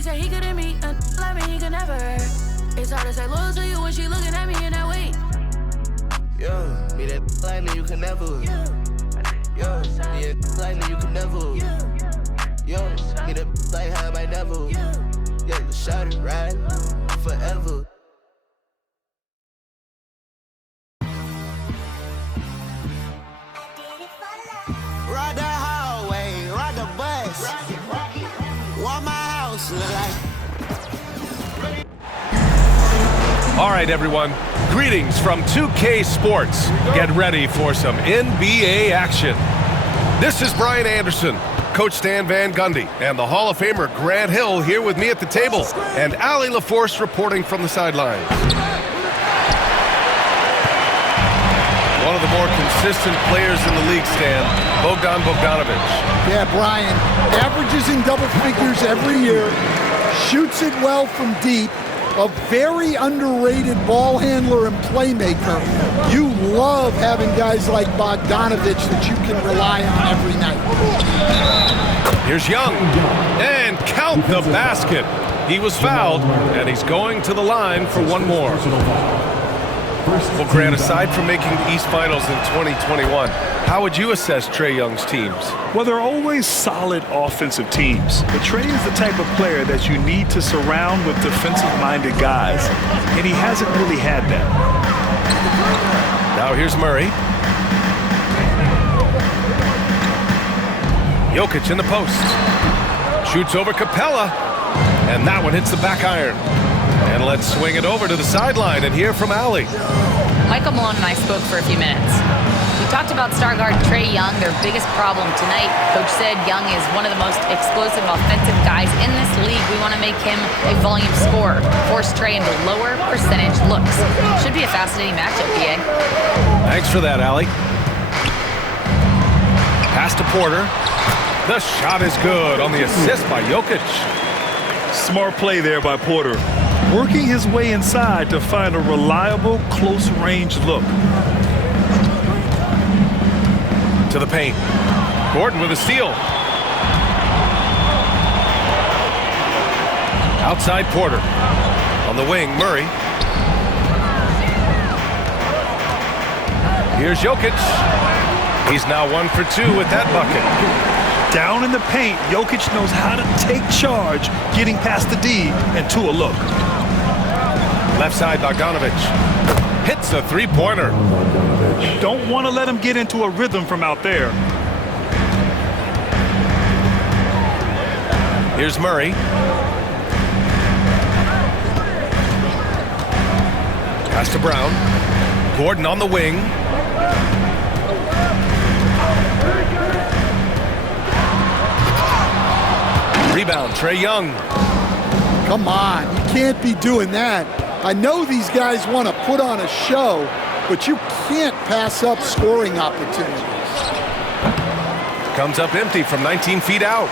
he said he couldn't meet a like me, he could never. It's hard to say loyal to you when she looking at me in that way. Yo, me that like me, you can never. Yo, me that like me, you can never. Yo, me that like how I never. Yo, shout it right forever. Ride the hallway, ride the bus. What my house look like. All right, everyone. Greetings from 2K Sports. Get ready for some NBA action. This is Brian Anderson, Coach Stan Van Gundy, and the Hall of Famer Grant Hill here with me at the table, and Allie LaForce reporting from the sidelines. One of the more consistent players in the league, Stan, Bogdan Bogdanovic. Yeah, Brian, averages in double figures every year, shoots it well from deep, a very underrated ball handler and playmaker. You love having guys like Bogdanovic that you can rely on every night. Here's Young, and count the basket. He was fouled, and he's going to the line for one more. Well, Grant, aside from making the East Finals in 2021, how would you assess Trae Young's teams? Well, they're always solid offensive teams. But Trae is the type of player that you need to surround with defensive-minded guys, and he hasn't really had that. Now here's Murray. Jokic in the post. Shoots over Capella, and that one hits the back iron. And let's swing it over to the sideline and hear from Allie. Michael Malone and I spoke for a few minutes. We talked about star guard Trae Young, their biggest problem tonight. Coach said Young is one of the most explosive offensive guys in this league. We want to make him a volume scorer, force Trae into lower percentage looks. Should be a fascinating matchup, PA. Thanks for that, Allie. Pass to Porter. The shot is good on the assist by Jokic. Smart play there by Porter, working his way inside to find a reliable, close-range look. To the paint. Gordon with a steal. Outside Porter. On the wing, Murray. Here's Jokic. He's now 1 for 2 with that bucket. Down in the paint, Jokic knows how to take charge, getting past the D and to a look. Left side, Bogdanovic hits a three-pointer. Don't want to let him get into a rhythm from out there. Here's Murray. Pass to Brown. Gordon on the wing. Rebound, Trae Young. Come on, you can't be doing that. I know these guys want to put on a show, but you can't pass up scoring opportunities. Comes up empty from 19 feet out.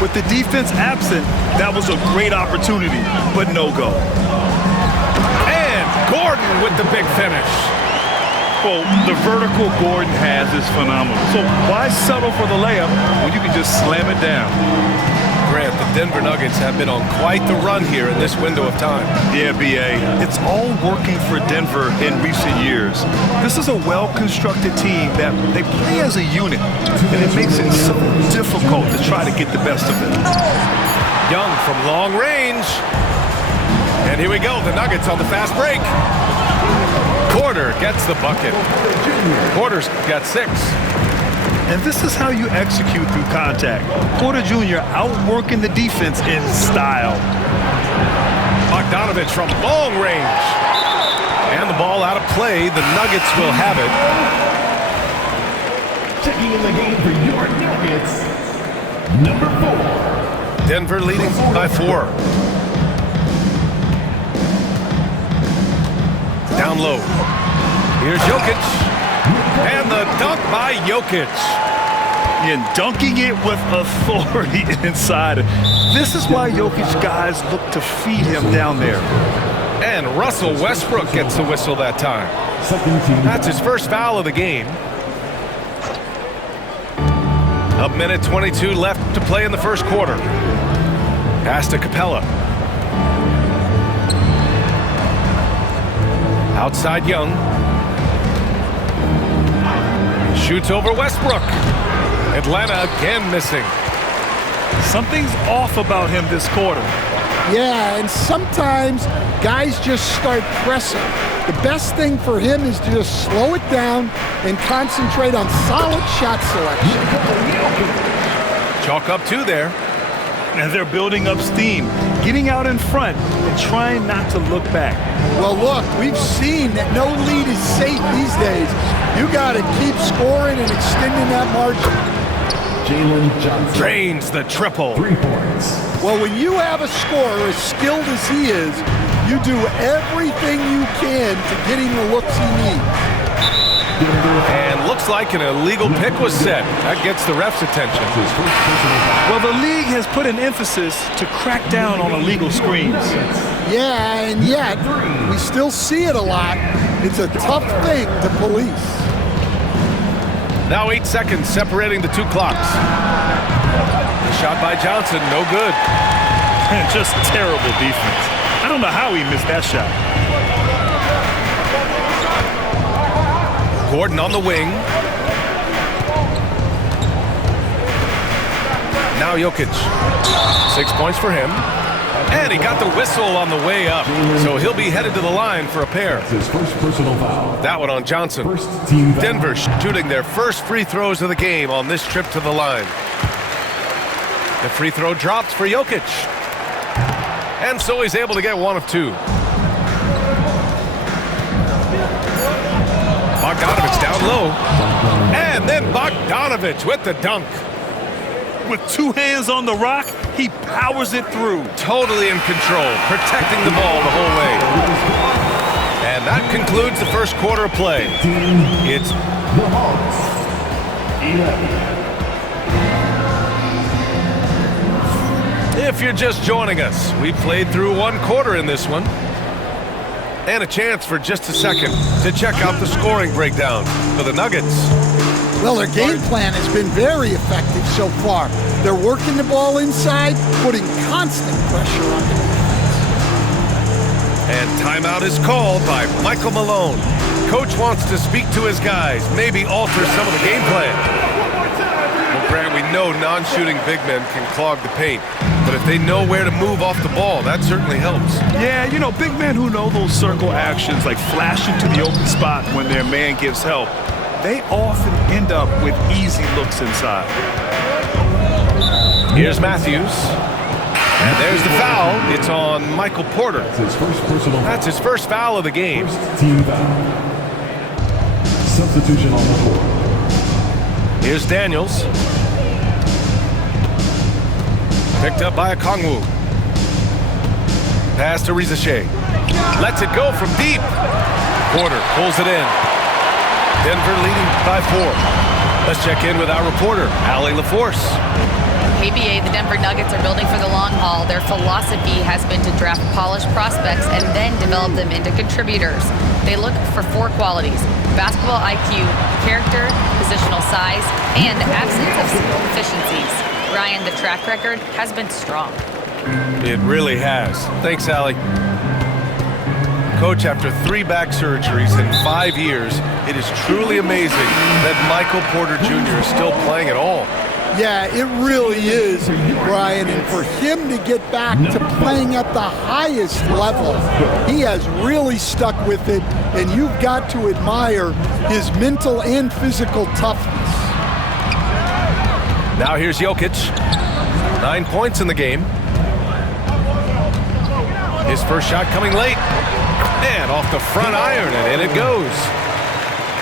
With the defense absent, that was a great opportunity, but no go. And Gordon with the big finish. Well, the vertical Gordon has is phenomenal. So why settle for the layup when you can just slam it down? Grant, the Denver Nuggets have been on quite the run here in this window of time. Yeah, BA. It's all working for Denver in recent years. This is a well-constructed team that they play as a unit, and it makes it so difficult to try to get the best of it. Young from long range. And here we go, the Nuggets on the fast break. Porter gets the bucket. Porter's got 6. And this is how you execute through contact. Porter Jr. outworking the defense in style. Bogdanovic from long range. And the ball out of play. The Nuggets will have it. Checking in the game for your Nuggets, number 4. Denver leading by 4. Down low. Here's Jokic. And the dunk by Jokic. And dunking it with authority inside. This is why Jokic guys look to feed him down there. And Russell Westbrook gets the whistle that time. That's his first foul of the game. A minute 22 left to play in the first quarter. Pass to Capella. Outside Young. Shoots over Westbrook. Atlanta again missing. Something's off about him this quarter. Yeah, and sometimes guys just start pressing. The best thing for him is to just slow it down and concentrate on solid shot selection. Chalk up 2 there. And they're building up steam, getting out in front and trying not to look back. Well, look, we've seen that no lead is safe these days. You got to keep scoring and extending that margin. Jalen Johnson. Drains the triple. 3 points. Well, when you have a scorer as skilled as he is, you do everything you can to get him the looks he needs. And looks like an illegal pick was set. That gets the ref's attention. Well, the league has put an emphasis to crack down on illegal screens. Yeah, and yet, we still see it a lot. It's a tough thing to police. Now 8 seconds separating the 2 clocks. The shot by Johnson, no good. And just terrible defense. I don't know how he missed that shot. Gordon on the wing. Now Jokic. 6 points for him. And he got the whistle on the way up. So he'll be headed to the line for a pair. His first personal foul. That one on Johnson. First team foul. Denver shooting their first free throws of the game on this trip to the line. The free throw drops for Jokic. And so he's able to get 1 of 2. Bogdanovich down low. And then Bogdanovich with the dunk. With 2 hands on the rock, he powers it through. Totally in control, protecting the ball the whole way. And that concludes the first quarter of play. It's The Hawks. 11. If you're just joining us, we played through 1 quarter in this one. And a chance for just a second to check out the scoring breakdown for the Nuggets. Well, their game plan has been very effective so far. They're working the ball inside, putting constant pressure on the defense. And timeout is called by Michael Malone. Coach wants to speak to his guys, maybe alter some of the game plan. Well, Grant, we know non-shooting big men can clog the paint, but if they know where to move off the ball, that certainly helps. Yeah, you know, big men who know those circle actions, like flashing to the open spot when their man gives help, they often end up with easy looks inside. Here's Matthews. And there's the foul. It's on Michael Porter. His first personal foul. That's his first foul of the game. First team foul. Substitution on the floor. Here's Daniels. Picked up by Okongwu. Pass to Rizache. Lets it go from deep. Porter pulls it in. Denver leading by 4. Let's check in with our reporter, Allie LaForce. ABA, the Denver Nuggets are building for the long haul. Their philosophy has been to draft polished prospects and then develop them into contributors. They look for 4 qualities: basketball IQ, character, positional size, and absence of deficiencies. Ryan, the track record has been strong. It really has. Thanks, Allie. Coach, after 3 back surgeries in 5 years, it is truly amazing that Michael Porter Jr. is still playing at all. Yeah, it really is, Brian. And for him to get back to playing at the highest level, he has really stuck with it. And you've got to admire his mental and physical toughness. Now here's Jokic. 9 points in the game. His first shot coming late. And off the front iron, and in it goes.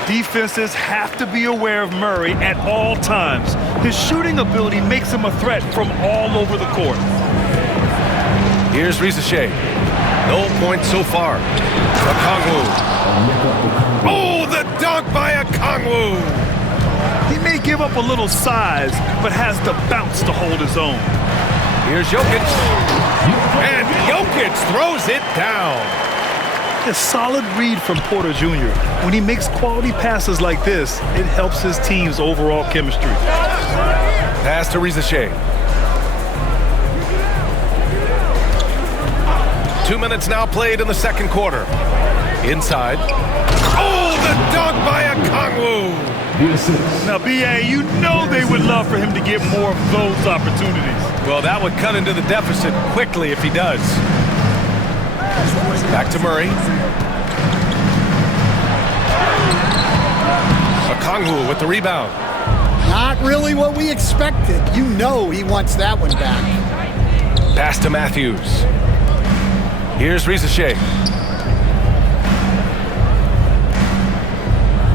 Defenses have to be aware of Murray at all times. His shooting ability makes him a threat from all over the court. Here's Rizache. No points so far. Okongwu. Oh, the dunk by Okongwu. He may give up a little size, but has the bounce to hold his own. Here's Jokic. And Jokic throws it down. A solid read from Porter Jr. When he makes quality passes like this, it helps his team's overall chemistry. Pass to Rizache. 2 minutes now played in the second quarter. Inside. Oh, the dunk by Okongwu. Now, B.A., you know they would love for him to get more of those opportunities. Well, that would cut into the deficit quickly if he does. Back to Murray. Okongwu with the rebound. Not really what we expected. You know he wants that one back. Pass to Matthews. Here's Risacher.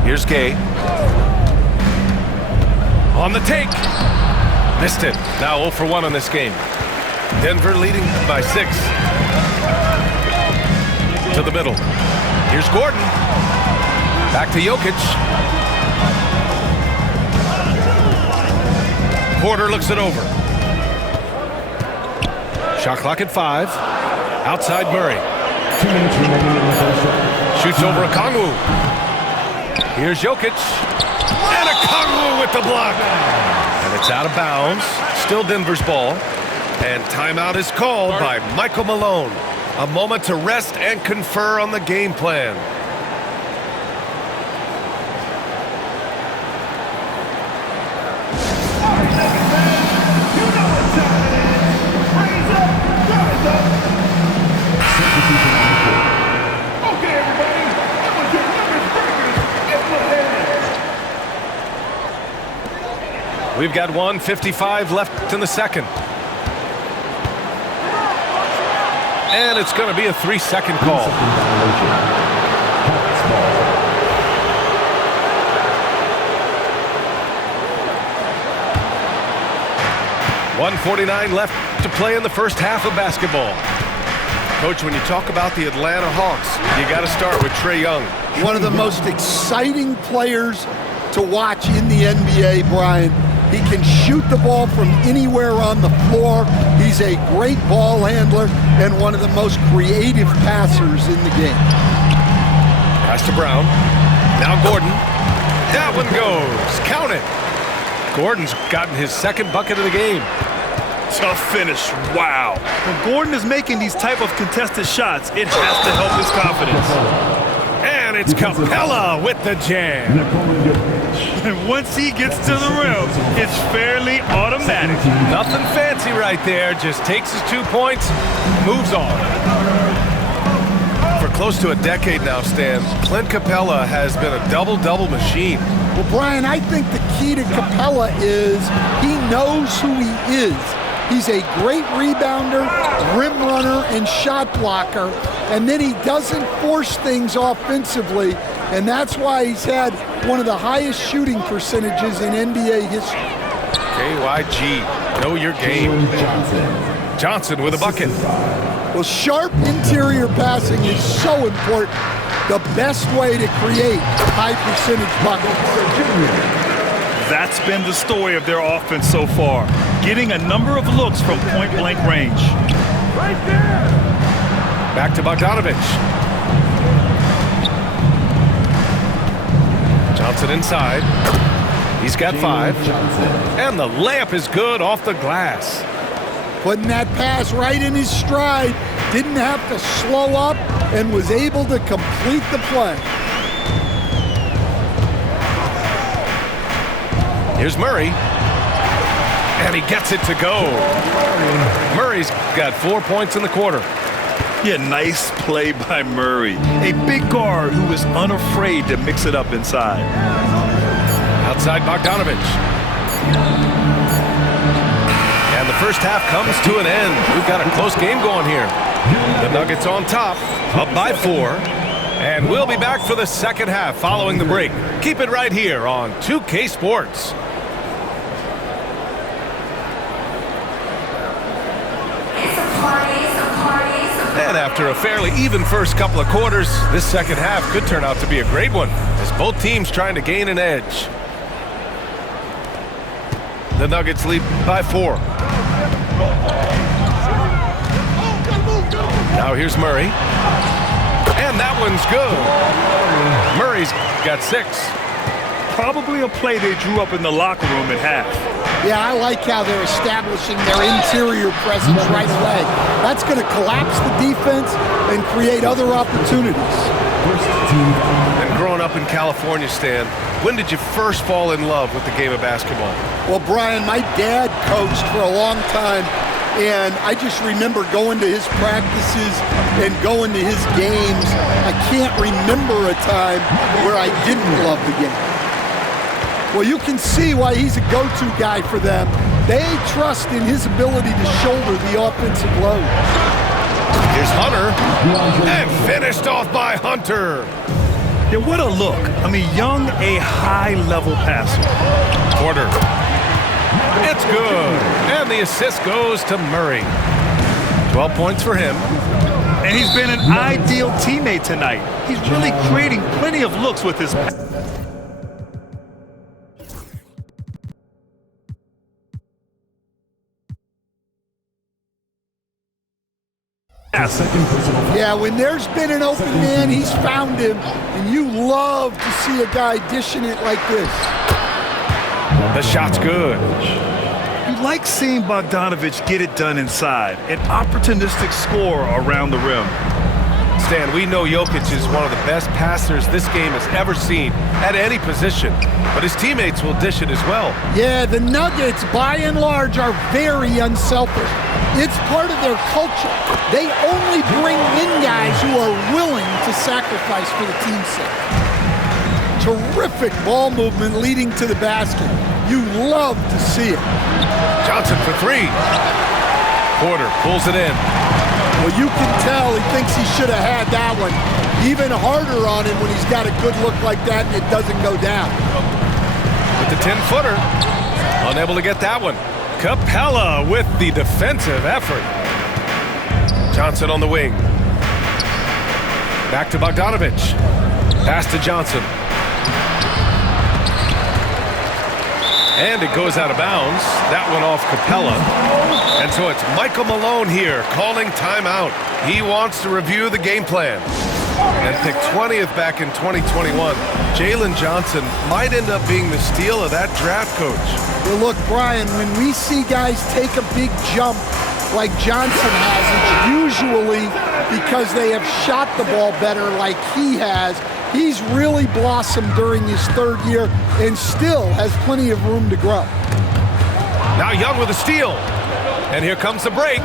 Here's Gay. On the take. Missed it. Now 0 for 1 on this game. Denver leading by 6. To the middle. Here's Gordon. Back to Jokic. Porter looks it over. Shot clock at 5. Outside Murray. 2 minutes remaining in the first half. Shoots over Okongwu. Here's Jokic. And Okongwu with the block. And it's out of bounds. Still Denver's ball. And timeout is called by Michael Malone. A moment to rest and confer on the game plan. We've got 1:55 left in the second. And it's going to be a 3-second call. 1:49 left to play in the first half of basketball. Coach, when you talk about the Atlanta Hawks, you got to start with Trae Young. One of the most exciting players to watch in the NBA, Brian. He can shoot the ball from anywhere on the floor. He's a great ball handler and one of the most creative passers in the game. Pass to Brown. Now Gordon. That one goes. Count it. Gordon's gotten his second bucket of the game. Tough finish. Wow. When Gordon is making these type of contested shots, it has to help his confidence. And it's Capella with the jam. And once he gets to the rim, it's fairly automatic. Nothing fancy right there. Just takes his 2 points, moves on. For close to a decade now, Stan, Clint Capella has been a double-double machine. Well, Brian, I think the key to Capella is he knows who he is. He's a great rebounder, rim runner, and shot blocker. And then he doesn't force things offensively. And that's why he's had one of the highest shooting percentages in NBA history. KYG, know your game. Johnson with a bucket. Well, sharp interior passing is so important. The best way to create high percentage buckets. That's been the story of their offense so far. Getting a number of looks from point-blank range. Right there. Back to Bogdanovich. Johnson inside. He's got 5. And the layup is good off the glass. Putting that pass right in his stride. Didn't have to slow up and was able to complete the play. Here's Murray. And he gets it to go. Murray's got 4 points in the quarter. Yeah, nice play by Murray. A big guard who is unafraid to mix it up inside. Outside Bogdanovich. And the first half comes to an end. We've got a close game going here. The Nuggets on top, up by 4. And we'll be back for the second half following the break. Keep it right here on 2K Sports. And after a fairly even first couple of quarters, this second half could turn out to be a great one as both teams trying to gain an edge. The Nuggets lead by 4. Now here's Murray. And that one's good. Murray's got 6. Probably a play they drew up in the locker room at half. Yeah, I like how they're establishing their interior presence right away. That's going to collapse the defense and create other opportunities. And growing up in California, Stan, when did you first fall in love with the game of basketball? Well, Brian, my dad coached for a long time, and I just remember going to his practices and going to his games. I can't remember a time where I didn't love the game. Well, you can see why he's a go-to guy for them. They trust in his ability to shoulder the offensive load. Here's Hunter, and finished off by Hunter. Yeah, what a look. I mean, Young, a high-level passer. Porter. It's good. And the assist goes to Murray. 12 points for him. And he's been an ideal teammate tonight. He's really creating plenty of looks with his pass. Yeah, when there's been an open man, he's found him, and you love to see a guy dishing it like this. The shot's good. You like seeing Bogdanović get it done inside, an opportunistic scorer around the rim. Stan, we know Jokic is one of the best passers this game has ever seen at any position, but his teammates will dish it as well. Yeah, the Nuggets, by and large, are very unselfish. It's part of their culture. They only bring in guys who are willing to sacrifice for the team's sake. Terrific ball movement leading to the basket. You love to see it. Johnson for three. Porter pulls it in. Well, you can tell he thinks he should have had that one. Even harder on him when he's got a good look like that and it doesn't go down. With the 10-footer. Unable to get that one. Capella with the defensive effort. Johnson on the wing. Back to Bogdanović. Pass to Johnson. And it goes out of bounds. That one off Capella. And so it's Michael Malone here calling timeout. He wants to review the game plan. And picked 20th back in 2021. Jalen Johnson might end up being the steal of that draft, Coach. Well, look, Brian, when we see guys take a big jump like Johnson has, it's usually because they have shot the ball better like he has. He's really blossomed during his third year and still has plenty of room to grow. Now Young with a steal. And here comes the break.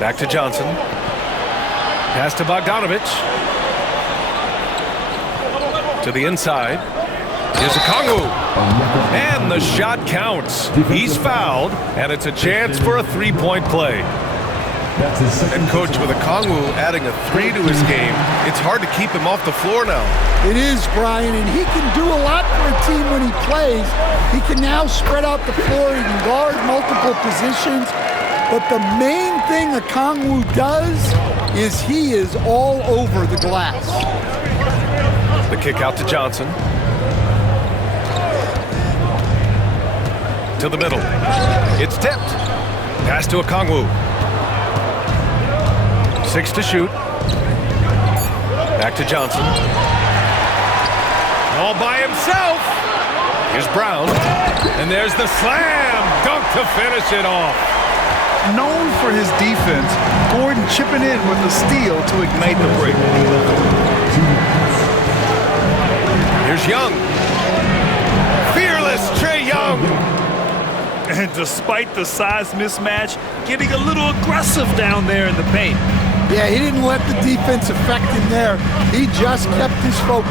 Back to Johnson. Pass to Bogdanović. To the inside. Here's Okongwu. And the shot counts. He's fouled, and it's a chance for a three-point play. And Coach, with Okongwu adding a three to his game, it's hard to keep him off the floor now. It is, Brian, and he can do a lot for a team when he plays. He can now spread out the floor, he can guard multiple positions. But the main thing Okongwu does is he is all over the glass. The kick out to Johnson. To the middle. It's tipped. Pass to Okongwu. 6 to shoot. Back to Johnson. All by himself. Here's Brown. And there's the slam dunk to finish it off. Known for his defense, Gordon chipping in with a steal to ignite the break. Here's Young. Fearless Trae Young. And despite the size mismatch, getting a little aggressive down there in the paint. Yeah, he didn't let the defense affect him there. He just kept his focus.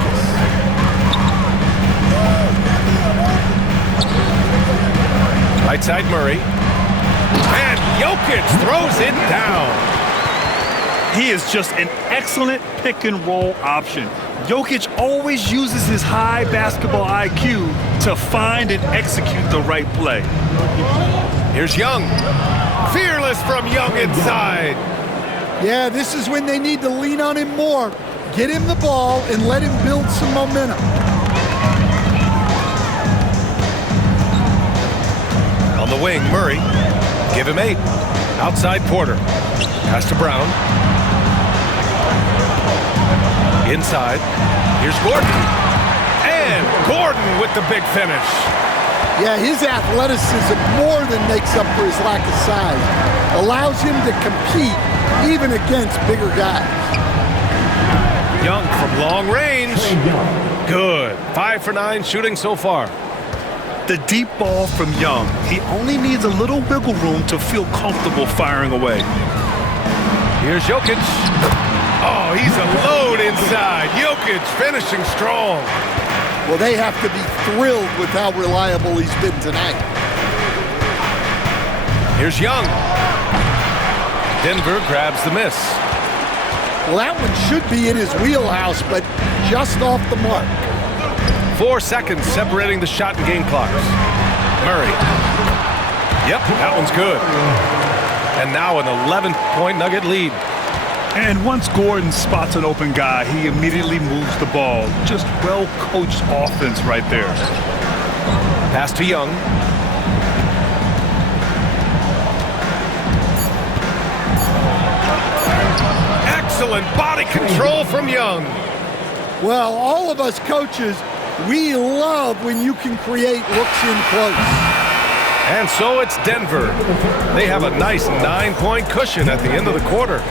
Right side Murray. And Jokic throws it down. He is just an excellent pick-and-roll option. Jokic always uses his high basketball IQ to find and execute the right play. Here's Young. Fearless from Young inside. Yeah, this is when they need to lean on him more. Get him the ball and let him build some momentum. On the wing, Murray. Give him 8. Outside Porter. Pass to Brown. Inside. Here's Gordon. And Gordon with the big finish. Yeah, his athleticism more than makes up for his lack of size. Allows him to compete even against bigger guys. Young from long range. Good. 5 for 9 shooting so far. The deep ball from Young. He only needs a little wiggle room to feel comfortable firing away. Here's Jokic. Oh, he's a load inside. Jokic finishing strong. Well, they have to be thrilled with how reliable he's been tonight. Here's Young. Denver grabs the miss. Well, that one should be in his wheelhouse, but just off the mark. 4 seconds separating the shot and game clocks. Murray. Yep, that one's good. And now an 11-point Nugget lead. And once Gordon spots an open guy, he immediately moves the ball. Just well-coached offense right there. Pass to Young. Excellent body control from Young. Well, all of us coaches, we love when you can create looks in close. And so it's Denver. They have a nice 9-point cushion at the end of the quarter.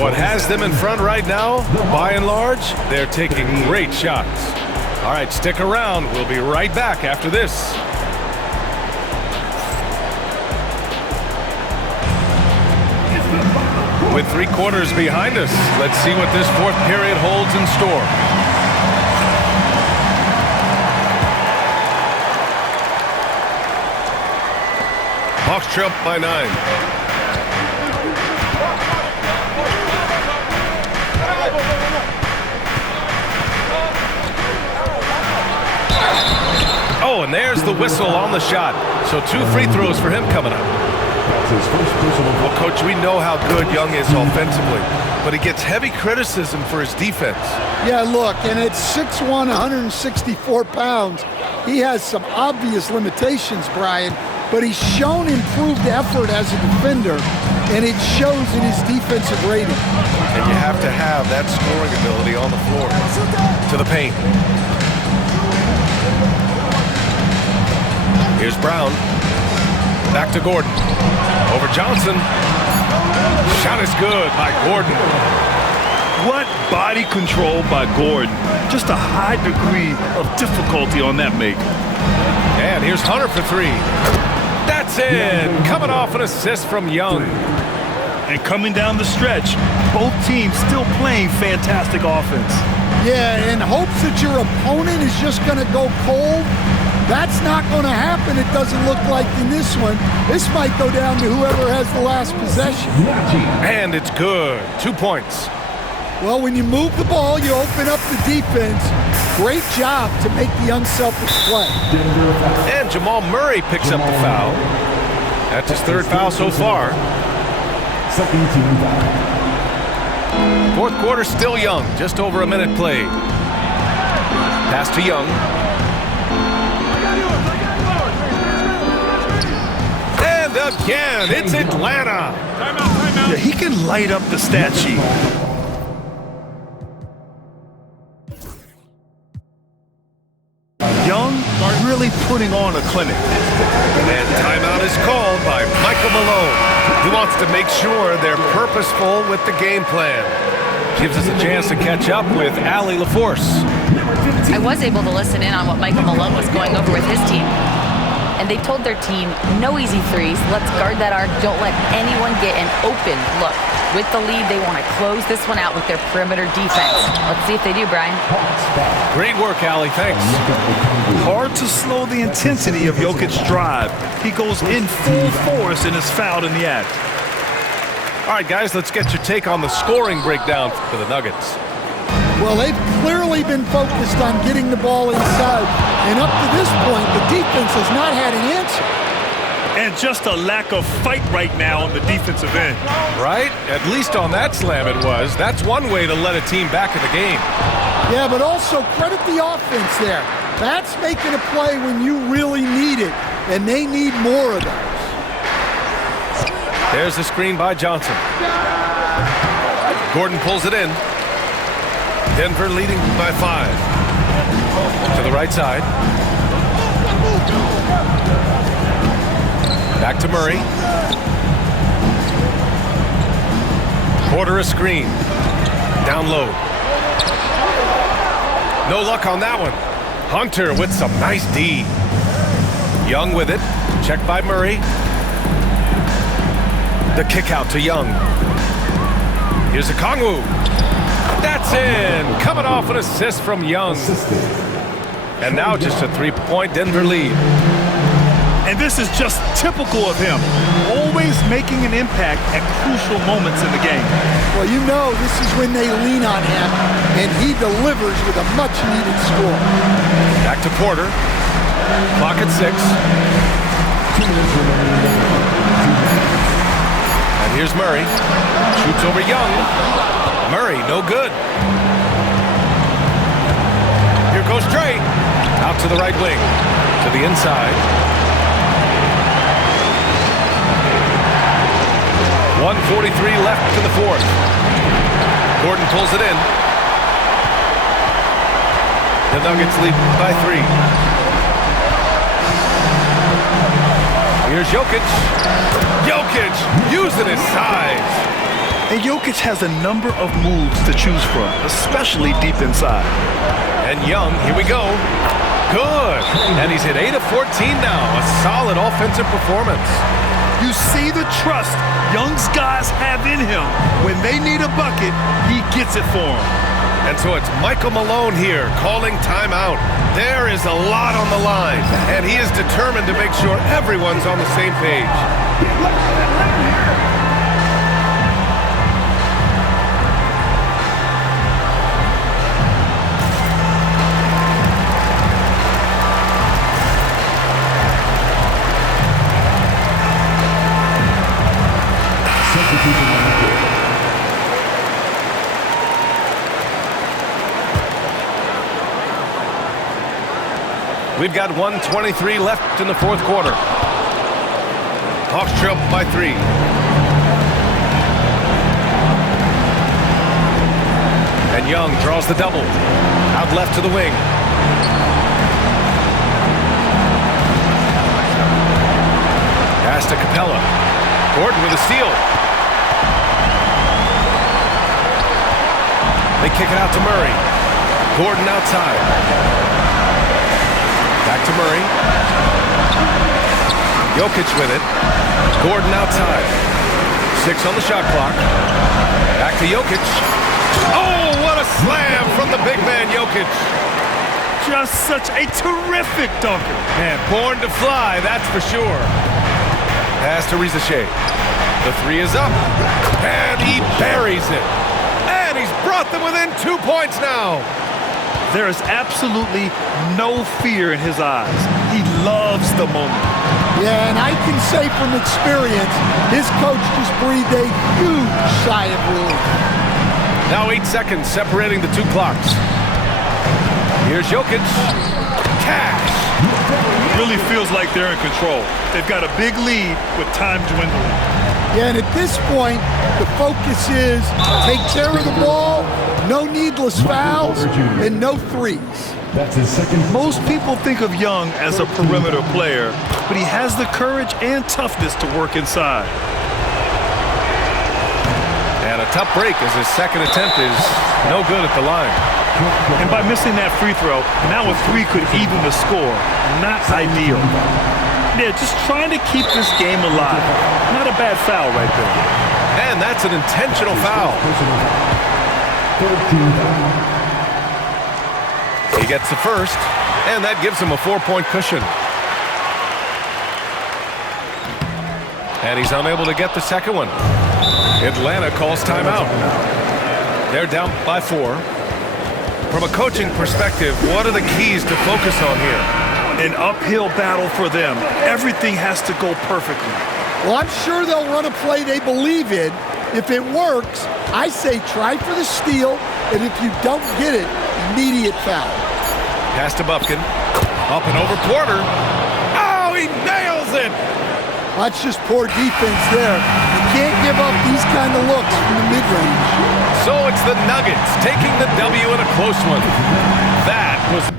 What has them in front right now, by and large, they're taking great shots. All right, stick around. We'll be right back after this. With 3 quarters behind us, let's see what this 4th period holds in store. Hawks trail by 9. Oh, and there's the whistle on the shot. So 2 free throws for him coming up. Well, Coach, we know how good Young is offensively, but he gets heavy criticism for his defense. Yeah, look, and at 6'1", 164 pounds, he has some obvious limitations, Brian, but he's shown improved effort as a defender, and it shows in his defensive rating. And you have to have that scoring ability on the floor. To the paint. Here's Brown. Back to Gordon. Over Johnson. Shot is good by Gordon. What body control by Gordon. Just a high degree of difficulty on that make. And here's Hunter for 3. That's in. Coming off an assist from Young. And coming down the stretch, both teams still playing fantastic offense. Yeah, in hopes that your opponent is just going to go cold. That's not going to happen, it doesn't look like in this one. This might go down to whoever has the last possession. And it's good. 2 points. Well, when you move the ball, you open up the defense. Great job to make the unselfish play. And Jamal Murray picks up the foul. That's his 3rd foul so far. 4th quarter still Young. Just over a minute played. Pass to Young. Again, it's Atlanta. Timeout. Yeah, he can light up the stat sheet. Young really putting on a clinic. And timeout is called by Michael Malone. He wants to make sure they're purposeful with the game plan. Gives us a chance to catch up with Allie LaForce. I was able to listen in on what Michael Malone was going over with his team. And they told their team, no easy threes. Let's guard that arc. Don't let anyone get an open look. With the lead, they want to close this one out with their perimeter defense. Let's see if they do, Brian. Great work, Allie. Thanks. Hard to slow the intensity of Jokic's drive. He goes in full force and is fouled in the act. All right, guys, let's get your take on the scoring breakdown for the Nuggets. Well, they've clearly been focused on getting the ball inside, and up to this point, the defense has not had an answer. And just a lack of fight right now on the defensive end. Right? At least on that slam it was. That's one way to let a team back in the game. Yeah, but also credit the offense there. That's making a play when you really need it, and they need more of those. There's the screen by Johnson. Gordon pulls it in. Denver leading by 5. To the right side. Back to Murray. Porter a screen. Down low. No luck on that one. Hunter with some nice D. Young with it. Check by Murray. The kick out to Young. Here's Okongwu. That's in. Coming off an assist from Young. And now just a 3-point Denver lead. And this is just typical of him. Always making an impact at crucial moments in the game. Well, you know this is when they lean on him, and he delivers with a much-needed score. Back to Porter. Clock at 6. And here's Murray. Shoots over Young. Murray, no good. Here goes Dre. Out to the right wing. To the inside. 1:43 left in the fourth. Gordon pulls it in. The Nuggets lead by 3. Here's Jokic. Jokic using his size. And Jokic has a number of moves to choose from, especially deep inside. And Young, here we go. Good. And he's hit 8 of 14 now. A solid offensive performance. You see the trust Young's guys have in him. When they need a bucket, he gets it for them. And so it's Michael Malone here calling timeout. There is a lot on the line, and he is determined to make sure everyone's on the same page. We've got 1:23 left in the fourth quarter. Hawks trail by 3. And Young draws the double. Out left to the wing. Pass to Capella. Gordon with a steal. They kick it out to Murray. Gordon outside. Back to Murray. Jokic with it. Gordon outside. 6 on the shot clock. Back to Jokic. Oh, what a slam from the big man Jokic. Just such a terrific dunker. Man, born to fly, that's for sure. Pass to Rizachet. The 3 is up. And he buries it. And he's brought them within 2 points now. There is absolutely no fear in his eyes. He loves the moment. Yeah, and I can say from experience, his coach just breathed a huge sigh of relief. Now 8 seconds separating the 2 clocks. Here's Jokic. Cash. Really feels like they're in control. They've got a big lead with time dwindling. Yeah, and at this point, the focus is take care of the ball, no needless fouls, and no threes. That's his second. Most people think of Young as a perimeter player, but he has the courage and toughness to work inside. And a tough break as his second attempt is no good at the line. And by missing that free throw, now a 3 could even the score. Not ideal. Yeah, just trying to keep this game alive. Not a bad foul right there. And that's an intentional foul. He gets the first, and that gives him a 4-point cushion. And he's unable to get the second one. Atlanta calls timeout. They're down by 4. From a coaching perspective, what are the keys to focus on here? An uphill battle for them. Everything has to go perfectly. Well, I'm sure they'll run a play they believe in. If it works, I say try for the steal, and if you don't get it, immediate foul. Pass to Bufkin. Up and over Porter. Oh, he nails it! That's just poor defense there. You can't give up these kind of looks from the mid-range. So it's the Nuggets taking the W in a close one. That was